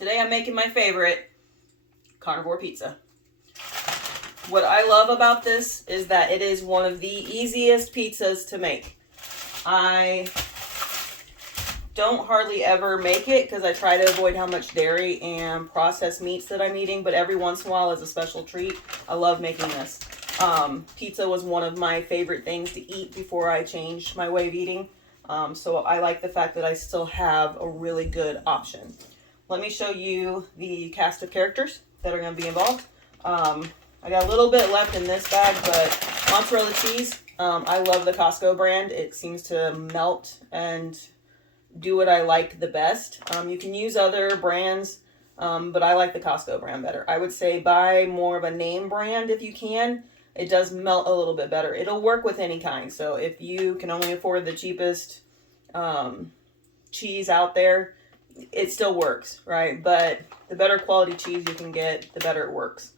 Today I'm making my favorite carnivore pizza. What I love about this is that it is one of the easiest pizzas to make. I don't hardly ever make it because I try to avoid how much dairy and processed meats that I'm eating, but every once in a while as a special treat, I love making this. Pizza was one of my favorite things to eat before I changed my way of eating. So I like the fact that I still have a really good option. Let me show you the cast of characters that are going to be involved. I got a little bit left in this bag, but mozzarella cheese. I love the Costco brand. It seems to melt and do what I like the best. You can use other brands, but I like the Costco brand better. I would say buy more of a name brand if you can. It does melt a little bit better. It'll work with any kind. So if you can only afford the cheapest cheese out there, it still works, right? But the better quality cheese you can get, the better it works.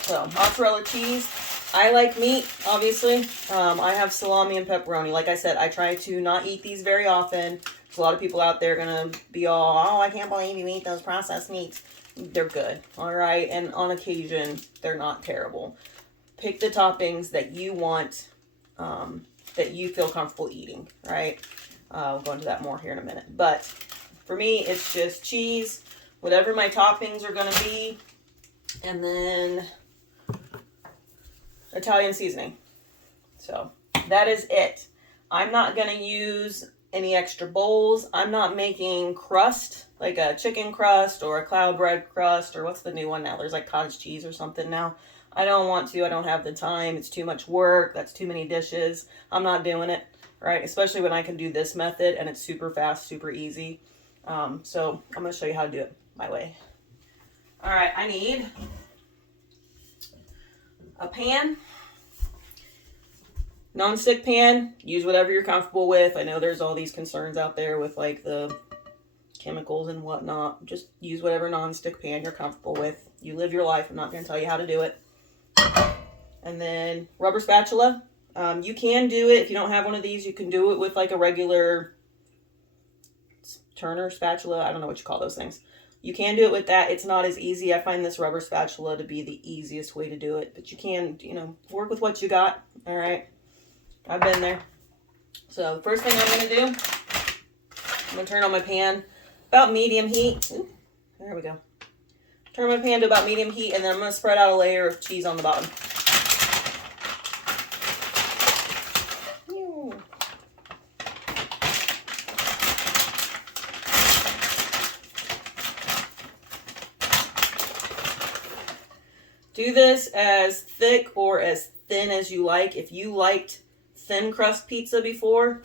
So mozzarella cheese. I like meat, obviously. I have salami and pepperoni. Like I said, I try to not eat these very often. There's a lot of people out there going to be all, oh, I can't believe you eat those processed meats. They're good, all right? And on occasion, they're not terrible. Pick the toppings that you want, that you feel comfortable eating, right? We'll go into that more here in a minute. But for me, it's just cheese, whatever my toppings are going to be, and then Italian seasoning. So that is it. I'm not going to use any extra bowls. I'm not making crust, like a chicken crust or a cloud bread crust, or what's the new one now? There's like cottage cheese or something now. I don't want to. I don't have the time. It's too much work. That's too many dishes. I'm not doing it, right? Especially when I can do this method and it's super fast, super easy. So I'm going to show you how to do it my way. All right, I need a pan, non-stick pan. Use whatever you're comfortable with. I know there's all these concerns out there with like the chemicals and whatnot. Just use whatever non-stick pan you're comfortable with. You live your life. I'm not going to tell you how to do it. And then rubber spatula. You can do it if you don't have one of these. You can do it with like a regular turner spatula. I don't know what you call those things. You can do it with that. It's not as easy. I find this rubber spatula to be the easiest way to do it. But you can, work with what you got. All right. I've been there. So the first thing I'm going to do, I'm going to turn on my pan about medium heat. Ooh, there we go. Turn my pan to about medium heat, and then I'm going to spread out a layer of cheese on the bottom. Do this as thick or as thin as you like. If you liked thin crust pizza before,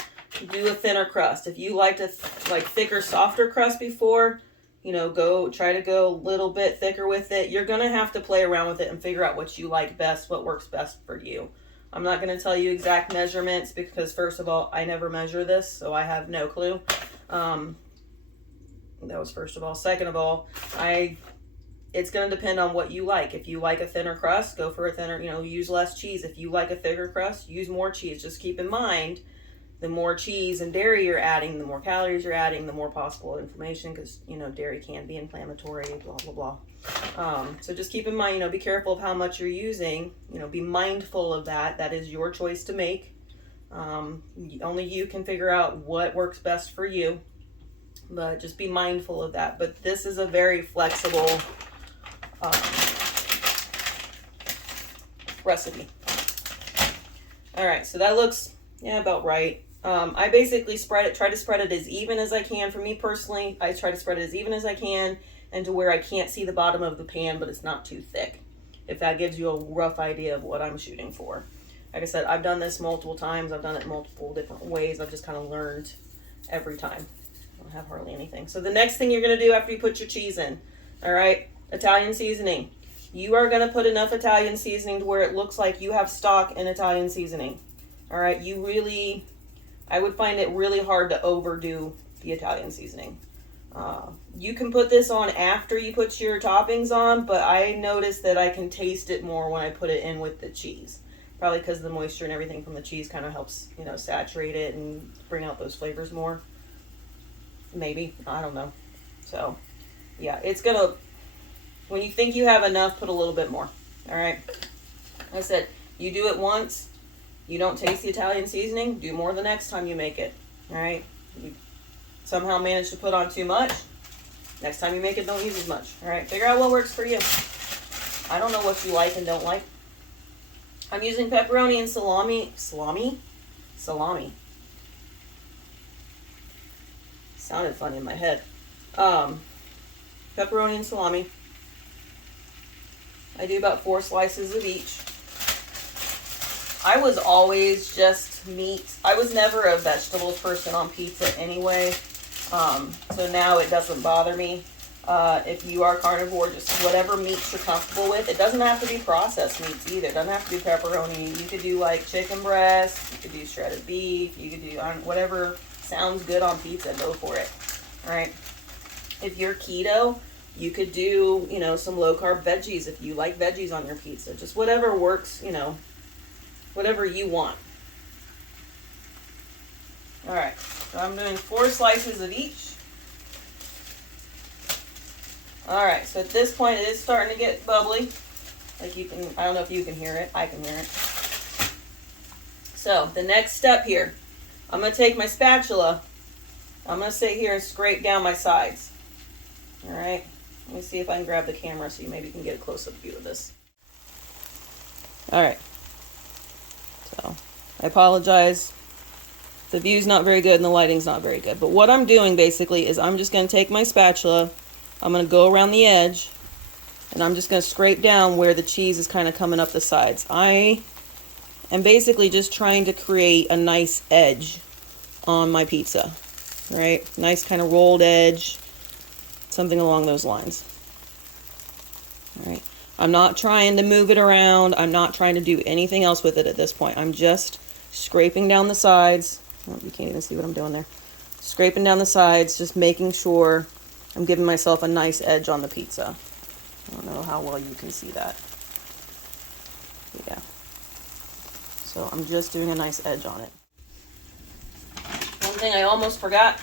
do a thinner crust. If you liked a thicker, softer crust before, try to go a little bit thicker with it. You're going to have to play around with it and figure out what you like best, what works best for you. I'm not going to tell you exact measurements because, first of all, I never measure this, so I have no clue. That was first of all. Second of all, it's going to depend on what you like. If you like a thinner crust, go for a thinner, use less cheese. If you like a thicker crust, use more cheese. Just keep in mind, the more cheese and dairy you're adding, the more calories you're adding, the more possible inflammation, because, dairy can be inflammatory, blah, blah, blah. So just keep in mind, be careful of how much you're using. Be mindful of that. That is your choice to make. Only you can figure out what works best for you. But just be mindful of that. But this is a very flexible recipe. All right, so that looks about right. I basically try to spread it as even as I can. For me personally, I try to spread it as even as I can and to where I can't see the bottom of the pan, but it's not too thick. If that gives you a rough idea of what I'm shooting for. Like I said, I've done this multiple times. I've done it multiple different ways. I've just kind of learned every time. I don't have hardly anything. So the next thing you're going to do after you put your cheese in, all right, Italian seasoning. You are going to put enough Italian seasoning to where it looks like you have stock in Italian seasoning. All right, I would find it really hard to overdo the Italian seasoning. You can put this on after you put your toppings on, but I noticed that I can taste it more when I put it in with the cheese. Probably because the moisture and everything from the cheese kind of helps, saturate it and bring out those flavors more. Maybe. I don't know. So Yeah, it's gonna, when you think you have enough, put a little bit more. All right. Like I said, you do it once, you don't taste the Italian seasoning, do more the next time you make it. All right. You somehow manage to put on too much, next time you make it, don't use as much. All right. Figure out what works for you. I don't know what you like and don't like. I'm using pepperoni and salami. Salami. Sounded funny in my head. Pepperoni and salami. I do about 4 slices of each. I was always just meat. I was never a vegetable person on pizza anyway. So now it doesn't bother me. If you are carnivore, just whatever meats you're comfortable with. It doesn't have to be processed meats either. It doesn't have to be pepperoni. You could do like chicken breast. You could do shredded beef. You could do whatever sounds good on pizza. Go for it. All right. If you're keto, you could do, some low carb veggies if you like veggies on your pizza. Just whatever works, whatever you want. All right. So I'm doing 4 slices of each. All right, so at this point it is starting to get bubbly. Like I don't know if you can hear it. I can hear it. So the next step here, I'm going to take my spatula. I'm going to sit here and scrape down my sides. All right, let me see if I can grab the camera so you maybe can get a close-up view of this. All right, so I apologize. The view's not very good and the lighting's not very good. But what I'm doing basically is I'm just going to take my spatula, I'm going to go around the edge, and I'm just going to scrape down where the cheese is kind of coming up the sides. I am basically just trying to create a nice edge on my pizza, right? Nice kind of rolled edge, something along those lines. All right. I'm not trying to move it around. I'm not trying to do anything else with it at this point. I'm just scraping down the sides. Oh, you can't even see what I'm doing there. Scraping down the sides, just making sure I'm giving myself a nice edge on the pizza. I don't know how well you can see that. Yeah. So I'm just doing a nice edge on it. One thing I almost forgot.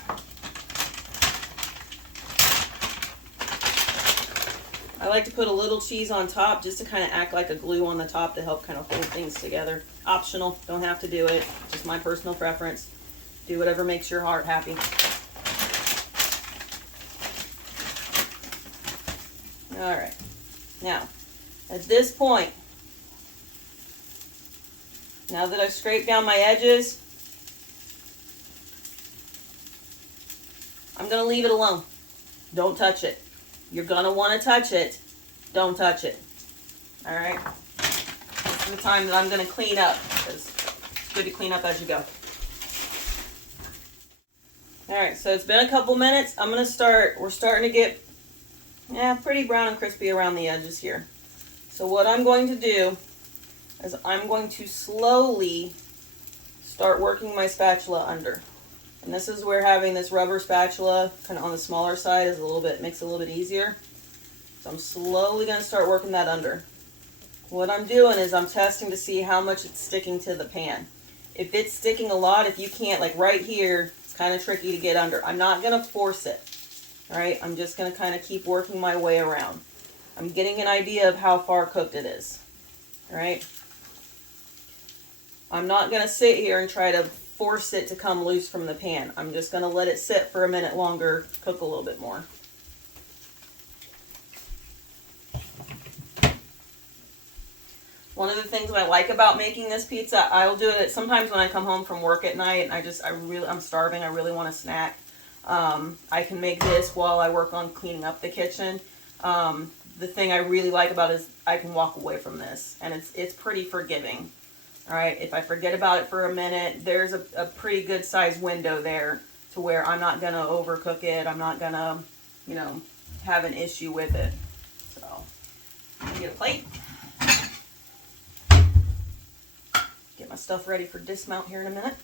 I like to put a little cheese on top just to kind of act like a glue on the top to help kind of hold things together. Optional. Don't have to do it. Just my personal preference. Do whatever makes your heart happy. All right. Now, at this point, now that I've scraped down my edges, I'm going to leave it alone. Don't touch it. You're going to want to touch it. Don't touch it. All right? This is the time that I'm going to clean up, because it's good to clean up as you go. All right, so it's been a couple minutes. We're starting to get pretty brown and crispy around the edges here. So what I'm going to do is I'm going to slowly start working my spatula under. And this is where having this rubber spatula kind of on the smaller side is makes it a little bit easier. So I'm slowly going to start working that under. What I'm doing is I'm testing to see how much it's sticking to the pan. If it's sticking a lot, if you can't, like right here, it's kind of tricky to get under. I'm not going to force it. All right, I'm just going to kind of keep working my way around. I'm getting an idea of how far cooked it is. All right. I'm not going to sit here and try to force it to come loose from the pan. I'm just going to let it sit for a minute longer, cook a little bit more. One of the things that I like about making this pizza, I'll do it sometimes when I come home from work at night and I'm starving, I really want a snack. I can make this while I work on cleaning up the kitchen. The thing I really like about it is I can walk away from this, and it's pretty forgiving. All right, if I forget about it for a minute, there's a pretty good size window there to where I'm not gonna overcook it. I'm not gonna, have an issue with it. So, I'm gonna get a plate. Get my stuff ready for dismount here in a minute.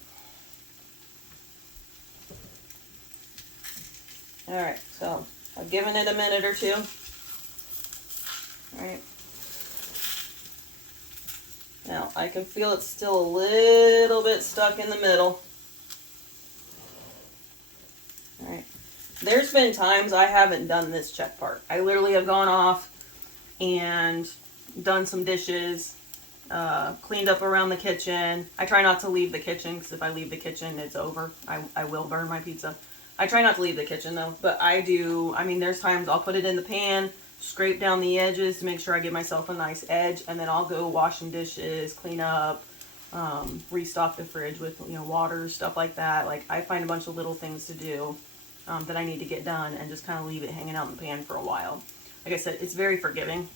All right, so I've given it a minute or two. All right. Now, I can feel it's still a little bit stuck in the middle. All right. there's been times I haven't done this check part. I literally have gone off and done some dishes, cleaned up around the kitchen. I try not to leave the kitchen, because if I leave the kitchen, it's over. I will burn my pizza. I try not to leave the kitchen though, but I do. I mean, there's times I'll put it in the pan, scrape down the edges to make sure I get myself a nice edge, and then I'll go wash some dishes, clean up, restock the fridge with, you know, water, stuff like that. Like, I find a bunch of little things to do that I need to get done, and just kind of leave it hanging out in the pan for a while. Like I said, it's very forgiving.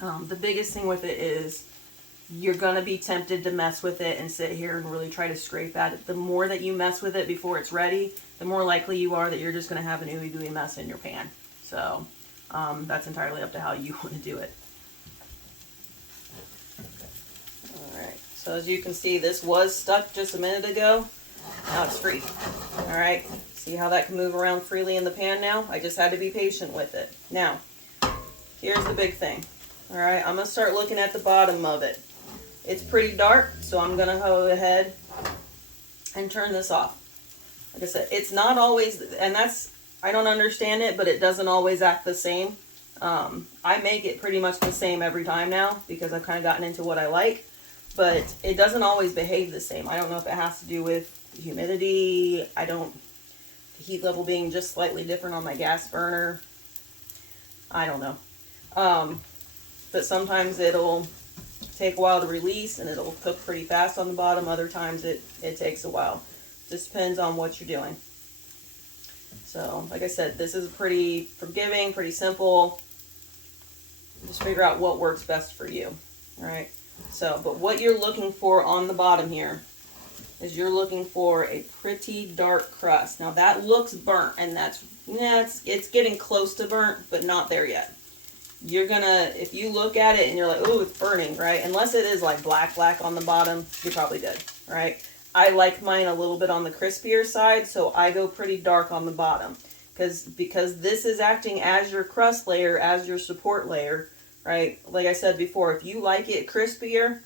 The biggest thing with it is you're going to be tempted to mess with it and sit here and really try to scrape at it. The more that you mess with it before it's ready, the more likely you are that you're just going to have an ooey-gooey mess in your pan. So that's entirely up to how you want to do it. Alright, so as you can see, this was stuck just a minute ago. Now it's free. Alright, see how that can move around freely in the pan now? I just had to be patient with it. Now, here's the big thing. Alright, I'm going to start looking at the bottom of it. It's pretty dark, so I'm going to go ahead and turn this off. Like I said, it's not always, and that's, I don't understand it, but it doesn't always act the same. I make it pretty much the same every time now, because I've kind of gotten into what I like, but it doesn't always behave the same. I don't know if it has to do with humidity, the heat level being just slightly different on my gas burner. I don't know. But sometimes it'll take a while to release and it'll cook pretty fast on the bottom. Other times it takes a while. Just depends on what you're doing. So, like I said, this is pretty forgiving, pretty simple. Just figure out what works best for you. Alright? So, but what you're looking for on the bottom here is you're looking for a pretty dark crust. Now that looks burnt, and it's getting close to burnt, but not there yet. You're gonna, if you look at it and you're like, oh, it's burning, right? Unless it is like black on the bottom, you're probably good, right? I like mine a little bit on the crispier side, so I go pretty dark on the bottom. Because this is acting as your crust layer, as your support layer, right? Like I said before, if you like it crispier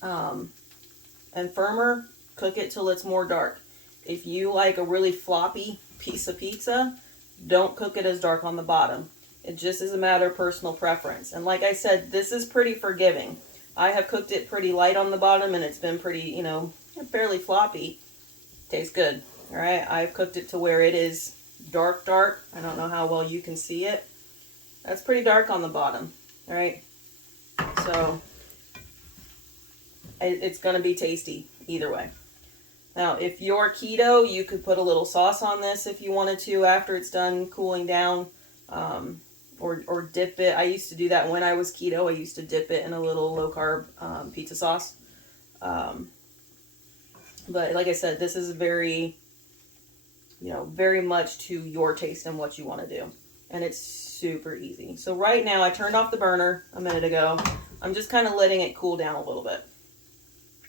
and firmer, cook it till it's more dark. If you like a really floppy piece of pizza, don't cook it as dark on the bottom. It just is a matter of personal preference. And like I said, this is pretty forgiving. I have cooked it pretty light on the bottom, and it's been pretty, you know, fairly floppy. Tastes good. Alright, I've cooked it to where it is dark. I don't know how well you can see it. That's pretty dark on the bottom. Alright, so it's going to be tasty either way. Now, if you're keto, you could put a little sauce on this if you wanted to after it's done cooling down. Or dip it. I used to do that when I was keto. I used to dip it in a little low-carb pizza sauce. But like I said, this is very, very much to your taste and what you want to do. And it's super easy. So right now, I turned off the burner a minute ago. I'm just kind of letting it cool down a little bit.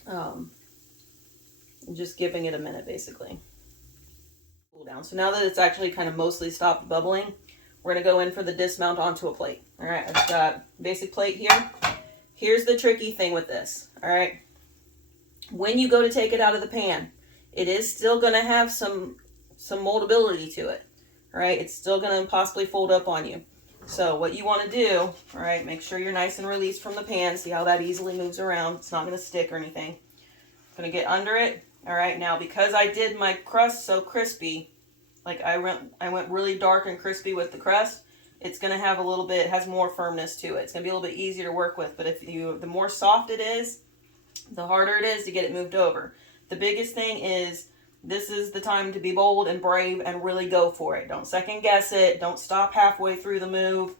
I'm just giving it a minute, basically. Cool down. So now that it's actually kind of mostly stopped bubbling, we're going to go in for the dismount onto a plate. All right, I've got a basic plate here. Here's the tricky thing with this. All right, when you go to take it out of the pan, it is still going to have some moldability to it. All right, it's still going to possibly fold up on you. So what you want to do, all right, make sure you're nice and released from the pan. See how that easily moves around. It's not going to stick or anything. I'm going to get under it. All right, now because I did my crust so crispy, like I went really dark and crispy with the crust, it's going to have a little bit, has more firmness to it. It's going to be a little bit easier to work with, but the more soft it is, the harder it is to get it moved over. The biggest thing is, this is the time to be bold and brave and really go for it. Don't second guess it. Don't stop halfway through the move.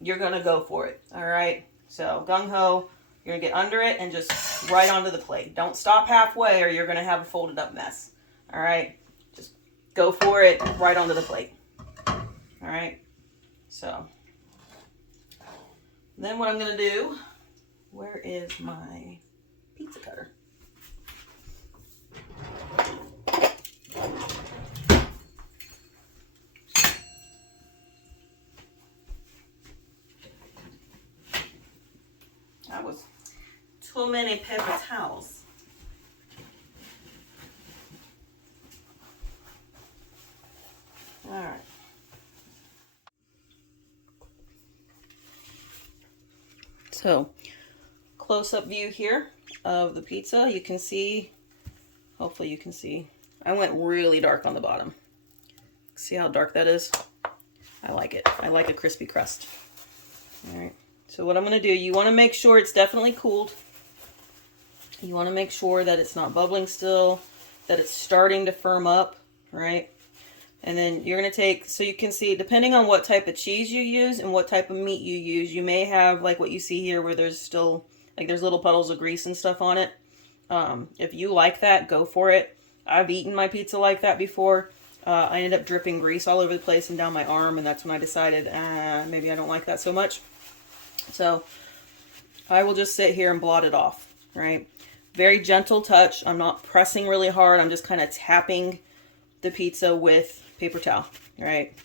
You're going to go for it. All right? So, gung-ho. You're going to get under it and just right onto the plate. Don't stop halfway or you're going to have a folded up mess. All right? Just go for it right onto the plate. All right? So, then what I'm going to do, where is my pizza cutter? That was too many paper towels. All right. So, close-up view here of the pizza. You can see, hopefully you can see, I went really dark on the bottom. See how dark that is? I like it. I like a crispy crust. All right. So what I'm going to do, you want to make sure it's definitely cooled. You want to make sure that it's not bubbling still, that it's starting to firm up, right? And then you're going to take, so you can see, depending on what type of cheese you use and what type of meat you use, you may have like what you see here where there's still, like there's little puddles of grease and stuff on it. If you like that, go for it. I've eaten my pizza like that before. I ended up dripping grease all over the place and down my arm, and that's when I decided maybe I don't like that so much. So I will just sit here and blot it off, right? Very gentle touch. I'm not pressing really hard. I'm just kind of tapping the pizza with paper towel, right?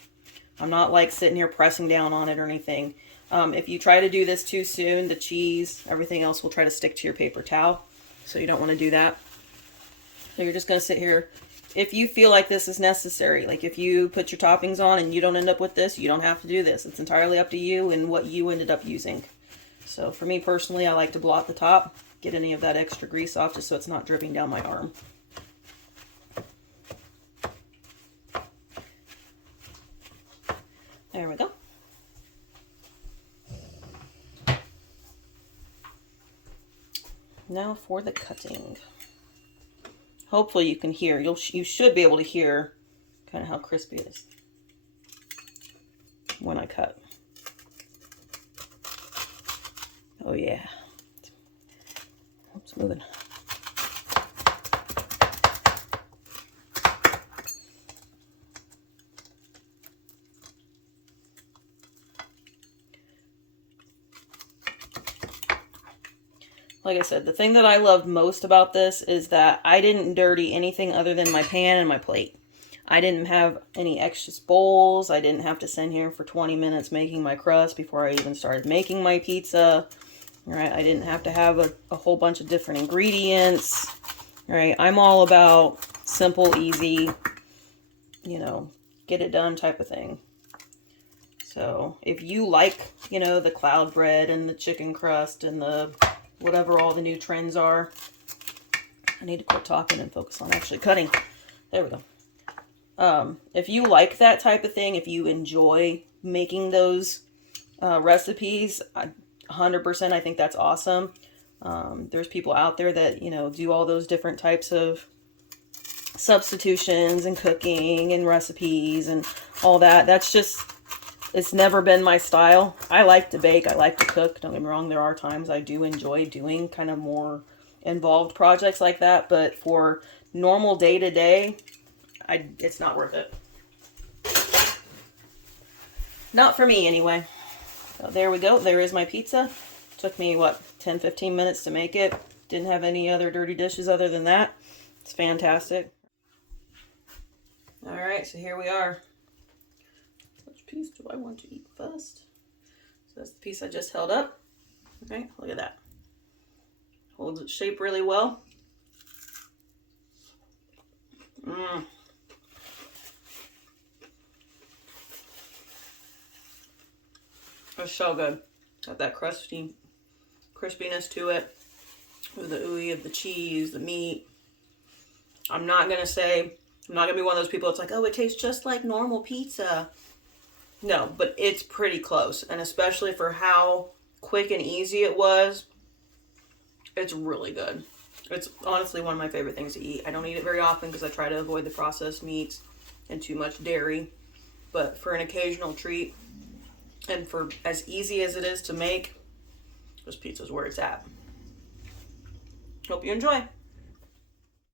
I'm not like sitting here pressing down on it or anything. If you try to do this too soon, the cheese, everything else will try to stick to your paper towel. So you don't want to do that. So you're just going to sit here. If you feel like this is necessary, like if you put your toppings on and you don't end up with this, you don't have to do this. It's entirely up to you and what you ended up using. So for me personally, I like to blot the top, get any of that extra grease off just so it's not dripping down my arm. There we go. Now for the cutting. Hopefully you can hear. You should be able to hear kind of how crispy it is when I cut. Oh yeah. It's moving. Like I said, the thing that I loved most about this is that I didn't dirty anything other than my pan and my plate. I didn't have any extra bowls. I didn't have to sit here for 20 minutes making my crust before I even started making my pizza. Right? I didn't have to have a whole bunch of different ingredients. Right? I'm all about simple, easy, you know, get it done type of thing. So if you like, you know, the cloud bread and the chicken crust and the whatever all the new trends are. I need to quit talking and focus on actually cutting. There we go. If you like that type of thing, if you enjoy making those recipes, 100% I think that's awesome. There's people out there that, you know, do all those different types of substitutions and cooking and recipes and all that. That's just, it's never been my style. I like to bake. I like to cook. Don't get me wrong. There are times I do enjoy doing kind of more involved projects like that. But for normal day-to-day, it's not worth it. Not for me, anyway. So there we go. There is my pizza. Took me, what, 10-15 minutes to make it. Didn't have any other dirty dishes other than that. It's fantastic. All right, so here we are. Piece do I want to eat first? So that's the piece I just held up. Okay, look at that. Holds its shape really well. It's so good. Got that crusty crispiness to it. With the ooey of the cheese, the meat. I'm not gonna be one of those people that's like, oh, it tastes just like normal pizza. No, but it's pretty close. And especially for how quick and easy it was, it's really good. It's honestly one of my favorite things to eat. I don't eat it very often because I try to avoid the processed meats and too much dairy. But for an occasional treat, and for as easy as it is to make, this pizza's where it's at. Hope you enjoy.